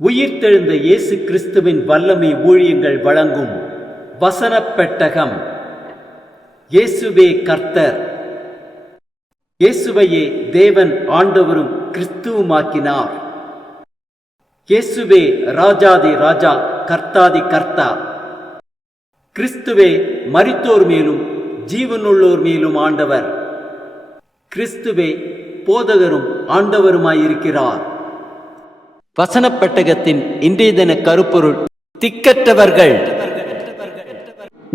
உயிர்த்தெழுந்த இயேசு கிறிஸ்துவின் வல்லமை ஊழியங்கள் வழங்கும் வசனப் பெட்டகம். இயேசுவே கர்த்தர். இயேசுவையே தேவன் ஆண்டவரும் கிறிஸ்துவுமாக்கினார். இயேசுவே ராஜாதி ராஜா, கர்த்தாதி கர்த்தா. கிறிஸ்துவே மரித்தோர் மேலும் ஜீவனுள்ளோர் மேலும் ஆண்டவர். கிறிஸ்துவே போதகரும் ஆண்டவருமாயிருக்கிறார். வசனப் பெட்டகத்தின் இன்றைய தின கருப்பொருள்: திக்கற்றவர்கள்.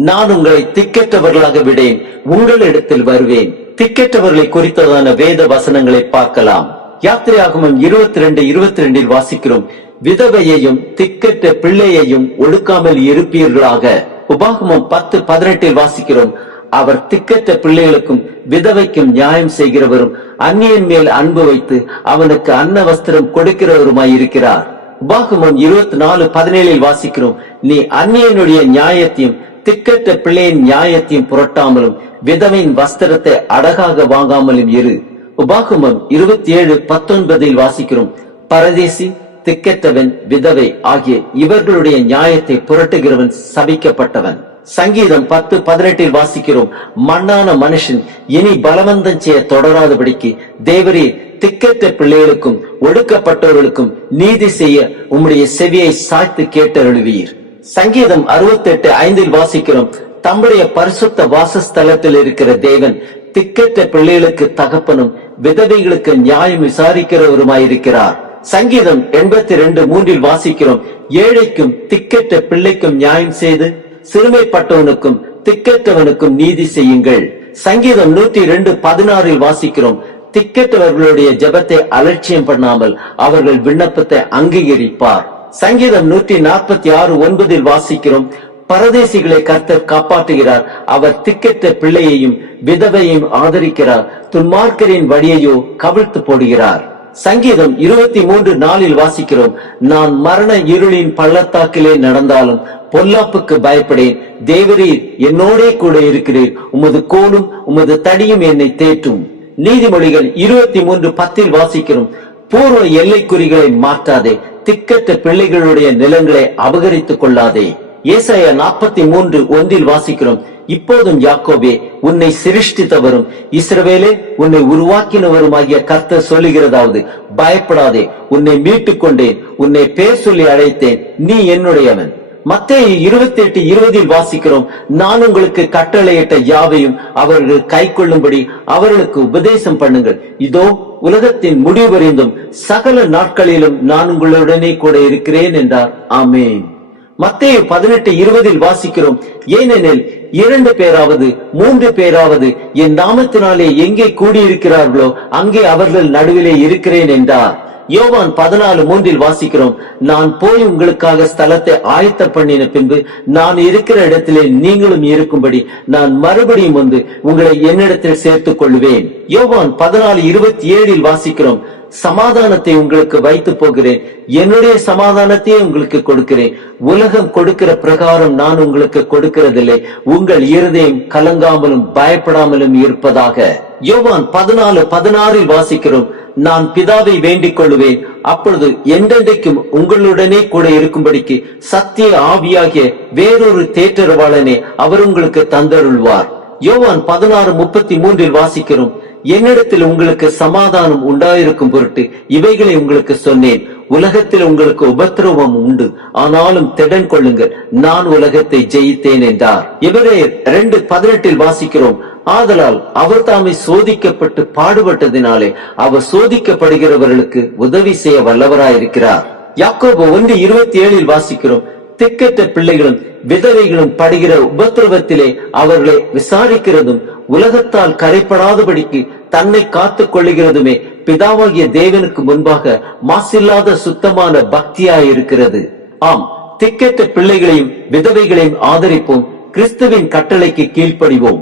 நான் உங்களை திக்கற்றவர்களாக விடேன், உங்களிடத்தில் வருவேன். திக்கற்றவர்களை குறித்ததான வேத வசனங்களை பார்க்கலாம். யாத்திரையாகமம் 22:22 வாசிக்கிறோம், விதவையையும் திக்கற்ற பிள்ளையையும் ஒடுக்காமல் இருப்பீர்களாக. உபாகமம் 10:18 வாசிக்கிறோம், அவர் திக்கற்ற பிள்ளைகளுக்கும் விதவைக்கும் நியாயம் செய்கிறவரும் அந்நியன் மேல் அன்பு வைத்து அவனுக்கு அன்ன வஸ்திரம் கொடுக்கிறவருமாயிருக்கிறார். உபாகமம் 24:17 வாசிக்கிறோம், நீ அந்நியனுடைய நியாயத்தையும் திக்கற்ற பிள்ளையின் நியாயத்தையும் புரட்டாமலும் விதவையின் வஸ்திரத்தை அடகாக வாங்காமலும் இரு. உபாகமம் 27:19 வாசிக்கிறோம், பரதேசி, திக்கற்றவன், விதவை ஆகிய இவர்களுடைய நியாயத்தை புரட்டுகிறவன் சபிக்கப்பட்டவன். சங்கீதம் 10:18 வாசிக்கிறோம், மண்ணான மனுஷன் இனி பலவந்தம் செய்ய தொடராதபடிக்கு தேவரே திக்கற்ற பிள்ளைகளுக்கும் ஒடுக்கப்பட்டவர்களுக்கும் நீதி செய்ய உம்முடைய செவியை சாய்த்து கேட்டருளுவீர். சங்கீதம் 68:5 வாசிக்கிறோம், தம்முடைய பரிசுத்த வாசஸ்தலத்தில் இருக்கிற தேவன் திக்கற்ற பிள்ளைகளுக்கு தகப்பனும் விதவைகளுக்கு நியாயம் விசாரிக்கிறவருமாயிருக்கிறார். சங்கீதம் 82:3 வாசிக்கிறோம், ஏழைக்கும் திக்கற்ற பிள்ளைக்கும் நியாயம் செய்து சிறுமைப்பட்டவனுக்கும் திக்கற்றவனுக்கும் நீதி செய்யுங்கள். சங்கீதம் 102:16 வாசிக்கிறோம், திக்கற்றவர்களுடைய ஜெபத்தை அலட்சியம் பண்ணாமல் அவர்கள் விண்ணப்பத்தை அங்கீகரிப்பார். சங்கீதம் 146:9 வாசிக்கிறோம், பரதேசிகளை கர்த்தர் காப்பாற்றுகிறார், அவர் திக்கற்ற பிள்ளையையும் விதவையையும் ஆதரிக்கிறார், துன்மார்க்கரின் வழியையோ கவிழ்த்து போடுகிறார். சங்கீதம் 23:4 வாசிக்கிறோம், நான் மரண இருளின் பள்ளத்தாக்கிலே நடந்தாலும் பொல்லாப்புக்கு பயப்படேன், தேவரீர் என்னோடே கூட இருக்கிறீர், உமது கோலும் உமது தடியும் என்னை தேற்றும். நீதிமொழிகள் 23:10 வாசிக்கிறோம், பூர்வ எல்லைக்குறிகளை மாற்றாதே, திக்கற்ற பிள்ளைகளுடைய நிலங்களை அபகரித்துக் கொள்ளாதே. ஏசாயா 43:1 வாசிக்கிறோம், இப்போதும் யாக்கோபே உன்னை சிருஷ்டித்தவரும் இஸ்ரவேலே உன்னை உருவாக்கினவருமாகிய கர்த்தர் சொல்லுகிறதாவது, பயப்படாதே, உன்னை மீட்டுக் கொண்டேன், உன்னை பேர் சொல்லி அழைத்தேன், நீ என்னுடையவன். மத்தேயு 28:20 வாசிக்கிறோம், நான் உங்களுக்கு கட்டளையிட்ட யாவையும் அவர்கள் கை கொள்ளும்படி அவர்களுக்கு உபதேசம் பண்ணுங்கள், இதோ உலகத்தின் முடிவறிந்தும் சகல நாட்களிலும் நான் உங்களுடனே கூட இருக்கிறேன் என்றார். ஆமென். மத்தேயு 18:20 வாசிக்கிறோம், ஏனெனில் 2 பேராவது 3 பேராவது என் நாமத்தினாலே எங்கே கூடியிருக்கிறார்களோ அங்கே அவர்கள் நடுவிலே இருக்கிறேன் என்றார். யோவான் 14:3 வாசிக்கிறோம், நான் போய் உங்களுக்காக ஸ்தலத்தை ஆயத்த பண்ணின பின்பு நான் இருக்கிற இடத்திலே நீங்களும் இருக்கும்படி நான் மறுபடியும் வந்து உங்களை என்னிடத்தில் சேர்த்துக் கொள்வேன். யோவான் 14:27 வாசிக்கிறோம், சமாதானத்தை உங்களுக்கு வைத்து போகிறேன், என்னுடைய சமாதானத்தையே உங்களுக்கு கொடுக்கிறேன், உலகம் கொடுக்கிற பிரகாரம் நான் உங்களுக்கு கொடுக்கிறதில்லை, உங்கள் இருதயம் கலங்காமலும் பயப்படாமலும் இருப்பதாக. யோவான் 14:16 வாசிக்கிறோம், நான் பிதாவை வேண்டிக் கொள்ளுவேன், அப்பொழுது என்றென்றைக்கும் உங்களுடனே கூட இருக்கும்படிக்கு சத்திய ஆவியாகிய வேறொரு தேற்றரவாளனே அவர் உங்களுக்கு தந்தருள்வார். யோவான் 16:33 வாசிக்கிறோம், என்னிடத்தில் உங்களுக்கு சமாதானம் உண்டாயிருக்கும் பொருட்டு இவைகளை உங்களுக்கு சொன்னேன், உலகத்தில் உங்களுக்கு உபத்திரவம் உண்டு, ஆனாலும் திடன் கொள்ளுங்கள், நான் உலகத்தை ஜெயித்தேன் என்றார். எபிரேயர் 2:18 வாசிக்கிறோம், ஆதலால் அவர் தாமே சோதிக்கப்பட்டு பாடுபட்டதினாலே அவர் சோதிக்கப்படுகிறவர்களுக்கு உதவி செய்ய வல்லவராயிருக்கிறார். யாக்கோபு 1:27 வாசிக்கிறோம், திக்கற்ற பிள்ளைகளும் விதவைகளும் படுகிற உபத்திரவத்திலே அவர்களை விசாரிக்கிறதும் உலகத்தால் கரைப்படாதபடிக்கு தன்னை காத்துக் கொள்ளுகிறதுமே பிதாவாகிய தேவனுக்கு முன்பாக மாசில்லாத சுத்தமான பக்தியாயிருக்கிறது. ஆம், திக்கற்ற பிள்ளைகளையும் விதவைகளையும் ஆதரிப்போம், கிறிஸ்துவின் கட்டளைக்கு கீழ்ப்படிவோம்.